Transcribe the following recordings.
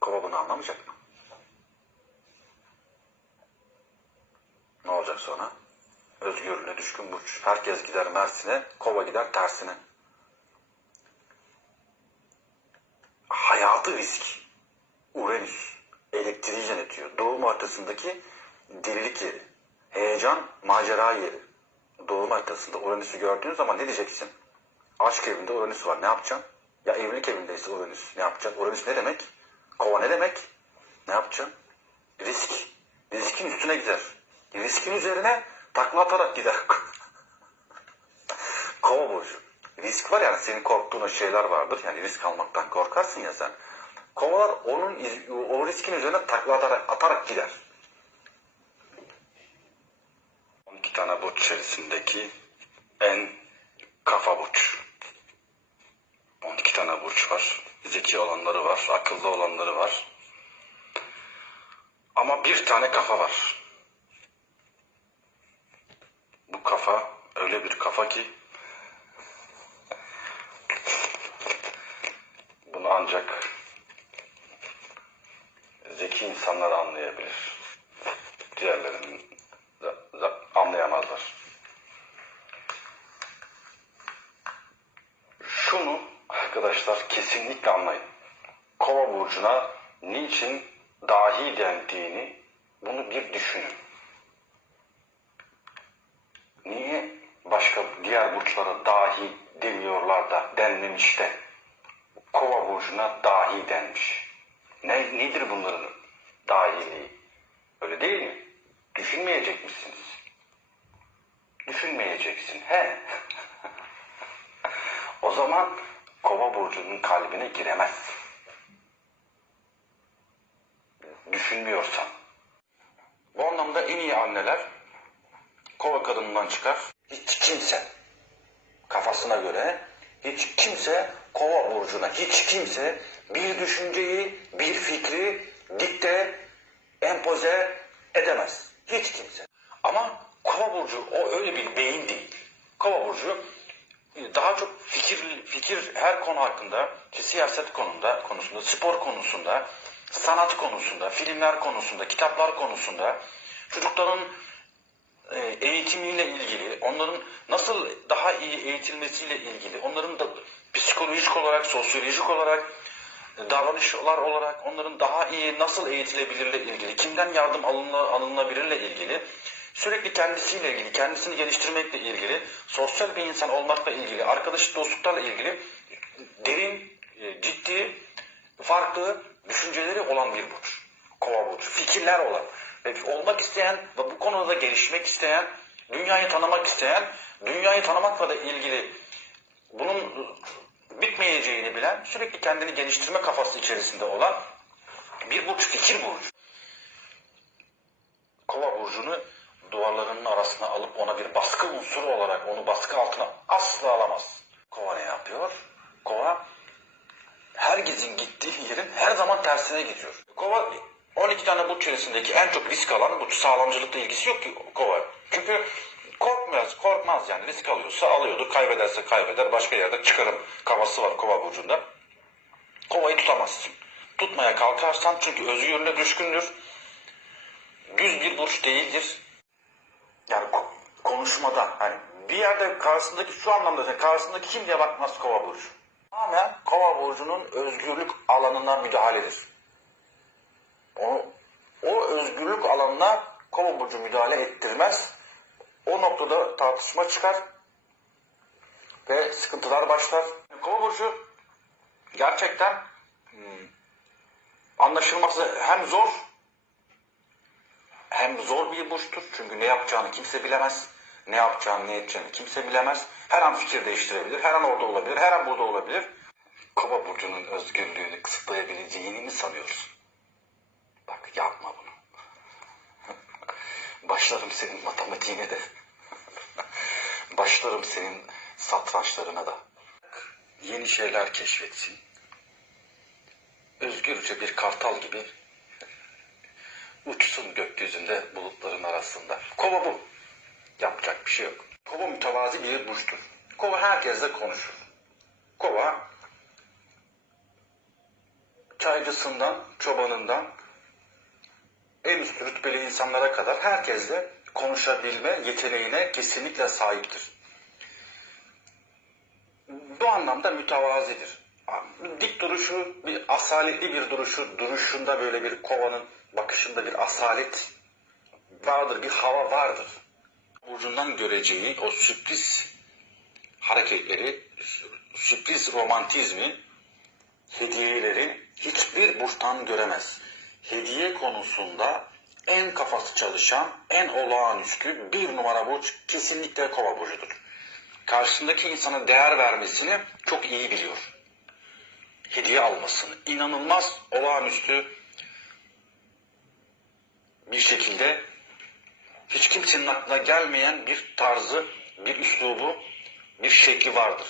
Kova bunu anlamayacak mı? Ne olacak sonra? Özgürlüğüne düşkün burç. Herkes gider Mersin'e, kova gider tersine. Hayatı risk. Uranüs. Elektriği yönetiyor. Doğum haritasındaki delilik yeri. Heyecan, macera yeri. Doğum haritasında Uranüs'ü gördüğün zaman ne diyeceksin? Aşk evinde Uranüs var. Ne yapacaksın? Ya evlilik evindeyse Uranüs. Ne yapacaksın? Uranüs ne demek? Kova ne demek? Ne yapacaksın? Risk. Riskin üstüne gider. Riskin üzerine takla atarak gider. Kova burcu. Risk var yani senin korktuğun şeyler vardır. Yani risk almaktan korkarsın ya sen. Kovalar onun o riskin üzerine takla atarak, atarak gider. 12 tane burç içerisindeki en kafa burç. 12 tane burç var. Zeki olanları var, akıllı olanları var. Ama bir tane kafa var. Bu kafa öyle bir kafa ki bunu ancak zeki insanlar anlayabilir. Diğerlerinin anlayamazlar. Şunu arkadaşlar kesinlikle anlayın. Kova burcuna niçin dahi dendiğini bunu bir düşünün. Niye başka diğer burçlara dahi demiyorlar da denmemiş de kova burcuna dahi denmiş. Ne, nedir bunların dahiliği? Öyle değil mi? Düşünmeyecek misiniz? Düşünmeyeceksin. He. o zaman kova burcunun kalbine giremez. Düşünmüyorsan. Bu anlamda en iyi anneler kova kadınından çıkar. Hiç kimse kafasına göre hiç kimse kova burcuna hiç kimse bir düşünceyi bir fikri dikte empoze edemez. Hiç kimse. Ama kova burcu o öyle bir beyin değil. Kova burcu daha çok fikir fikir her konu hakkında, siyaset konusunda, konusunda, spor konusunda, sanat konusunda, filmler konusunda, kitaplar konusunda, çocukların e, eğitimiyle ilgili, onların nasıl daha iyi eğitilmesiyle ilgili, onların da psikolojik olarak, sosyolojik olarak, davranışlar olarak onların daha iyi nasıl eğitilebilirle ilgili, kimden yardım alınla, alınabilirle ilgili, sürekli kendisiyle ilgili, kendisini geliştirmekle ilgili, sosyal bir insan olmakla ilgili, arkadaş dostluklarla ilgili derin, e, ciddi, farklı düşünceleri olan bir burç. Kova burcu. Fikirler olan ve olmak isteyen ve bu konuda gelişmek isteyen, dünyayı tanımak isteyen, dünyayı tanımakla da ilgili bunun bitmeyeceğini bilen, sürekli kendini geliştirme kafası içerisinde olan bir burç, fikir burcu. Kova burcunu duvarlarının arasına alıp ona bir baskı unsuru olarak onu baskı altına asla alamaz. Kova ne yapıyor? Kova herkesin gittiği yerin her zaman tersine gidiyor. Kova 12 tane burç içerisindeki en çok risk alan bu sağlamcılıkla ilgisi yok ki kova. Çünkü korkmaz, korkmaz yani risk alıyorsa alıyordur, kaybederse kaybeder, başka yerde çıkarım kafası var kova burcunda. Kovayı tutamazsın. Tutmaya kalkarsan çünkü özgürlüğüne düşkündür. Düz bir burç değildir. Yani ko- konuşmada hani bir yerde karşısındaki şu anlamda yani karşısındaki kim diye bakmaz kova burcu. Tamamen kova burcunun özgürlük alanına müdahaledir. O, o özgürlük alanına kova burcu müdahale ettirmez. O noktada tartışma çıkar ve sıkıntılar başlar. Kova burcu gerçekten hmm, anlaşılması hem zor hem zor bir burçtur. Çünkü ne yapacağını kimse bilemez. Ne yapacağını, ne edeceğini kimse bilemez. Her an fikir değiştirebilir. Her an orada olabilir. Her an burada olabilir. Kova burcunun özgürlüğünü kısıtlayabileceğini mi sanıyorsun? Bak yapma bunu. Başlarım senin matematiğine de. Başlarım senin satrançlarına da. Yeni şeyler keşfetsin. Özgürce bir kartal gibi uçsun gökyüzünde bulutların arasında. Kova bu. Yapacak bir şey yok. Kova mütevazi bir burçtur. Kova herkesle konuşur. Kova çaycısından, çobanından, en üst rütbeli insanlara kadar herkesle konuşabilme yeteneğine kesinlikle sahiptir. Bu anlamda mütevazidir. Dik duruşu, bir asaletli bir duruşu, duruşunda böyle bir kovanın bakışında bir asalet vardır, bir hava vardır. Burcundan göreceği o sürpriz hareketleri, sürpriz romantizmi, hediyeleri hiçbir burçtan göremez. Hediye konusunda en kafası çalışan, en olağanüstü bir numara burç kesinlikle kova burcudur. Karşısındaki insana değer vermesini çok iyi biliyor. Hediye almasını, inanılmaz, olağanüstü bir şekilde hiç kimsenin aklına gelmeyen bir tarzı, bir üslubu, bir şekli vardır.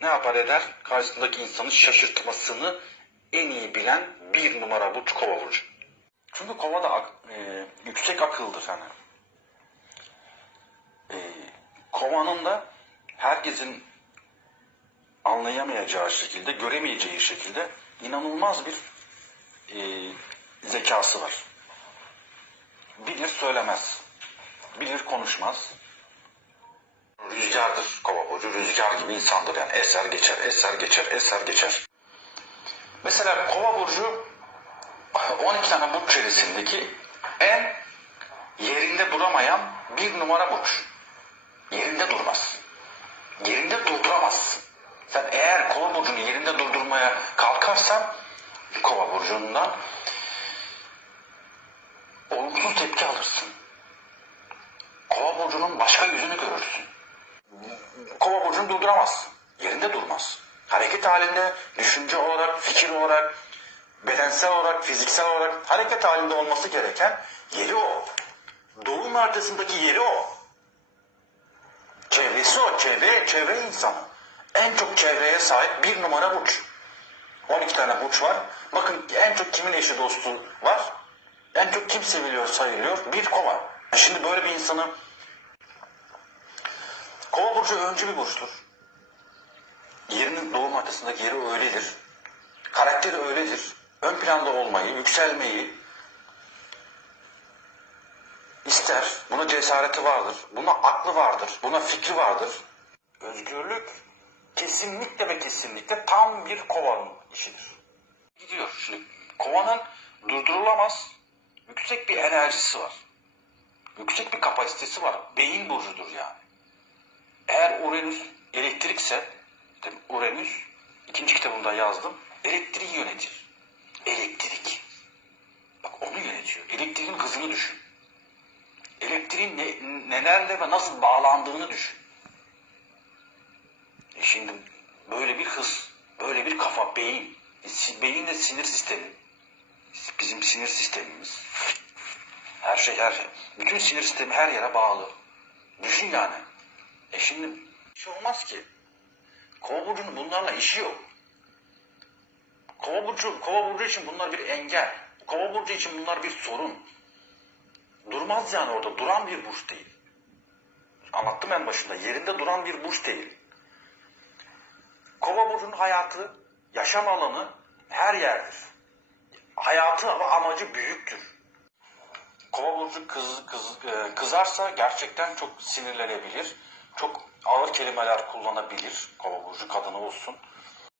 Ne yapar eder? Karşısındaki insanı şaşırtmasını en iyi bilen bir numara burç kova burcu. Çünkü kova da ak- e, yüksek akıldır hani. E, kovanın da herkesin anlayamayacağı şekilde, göremeyeceği şekilde inanılmaz bir e, zekası var. Bilir söylemez. Bilir konuşmaz. Rüzgardır kova burcu. Rüzgar gibi insandır yani. Eser geçer, eser geçer, eser geçer. Mesela kova burcu 12 tane burç içerisindeki en yerinde duramayan bir numara burç. Yerinde durmaz. Yerinde durduramazsın. Sen eğer kova burcunu yerinde durdurmaya kalkarsan kova burcundan olumsuz tepki alırsın. Kova burcunun başka yüzünü görürsün. Kova burcunu durduramazsın. Yerinde durmaz. Hareket halinde düşünce olarak, fikir olarak, bedensel olarak, fiziksel olarak hareket halinde olması gereken yeri o. Doğum haritasındaki yeri o. Çevresi o. Çevre, çevre insanı. En çok çevreye sahip bir numara burç. 12 tane burç var. Bakın en çok kimin eşi dostu var? En çok kim seviliyor sayılıyor? Bir kova. Şimdi böyle bir insanı Kova burcu öncü bir burçtur. Yerinin doğum haritasındaki yeri öyledir. Karakteri öyledir. Ön planda olmayı, yükselmeyi ister. Buna cesareti vardır. Buna aklı vardır. Buna fikri vardır. Özgürlük kesinlikle ve kesinlikle tam bir kovanın işidir. Gidiyor. Şimdi kovanın durdurulamaz yüksek bir enerjisi var. Yüksek bir kapasitesi var. Beyin burcudur yani. Eğer Uranüs elektrikse, Uranüs ikinci kitabımda yazdım, elektriği yönetir. Elektrik. Bak onu yönetiyor. Elektriğin hızını düşün. Elektriğin ne, nelerle ve nasıl bağlandığını düşün. E şimdi böyle bir hız, böyle bir kafa, beyin. E Beyin de sinir sistemi. Bizim sinir sistemimiz. Her şey her şey. Bütün sinir sistemi her yere bağlı. Düşün yani. E şimdi bir şey olmaz ki. Kova burcunun bunlarla işi yok. Kova burcu, kova burcu için bunlar bir engel. Kova burcu için bunlar bir sorun. Durmaz yani orada. Duran bir burç değil. Anlattım en başında. Yerinde duran bir burç değil. Kova burcunun hayatı, yaşam alanı her yerdir. Hayatı ama amacı büyüktür. Kova burcu kız, kız, e, kızarsa gerçekten çok sinirlenebilir. Çok ağır kelimeler kullanabilir. Kova burcu kadını olsun.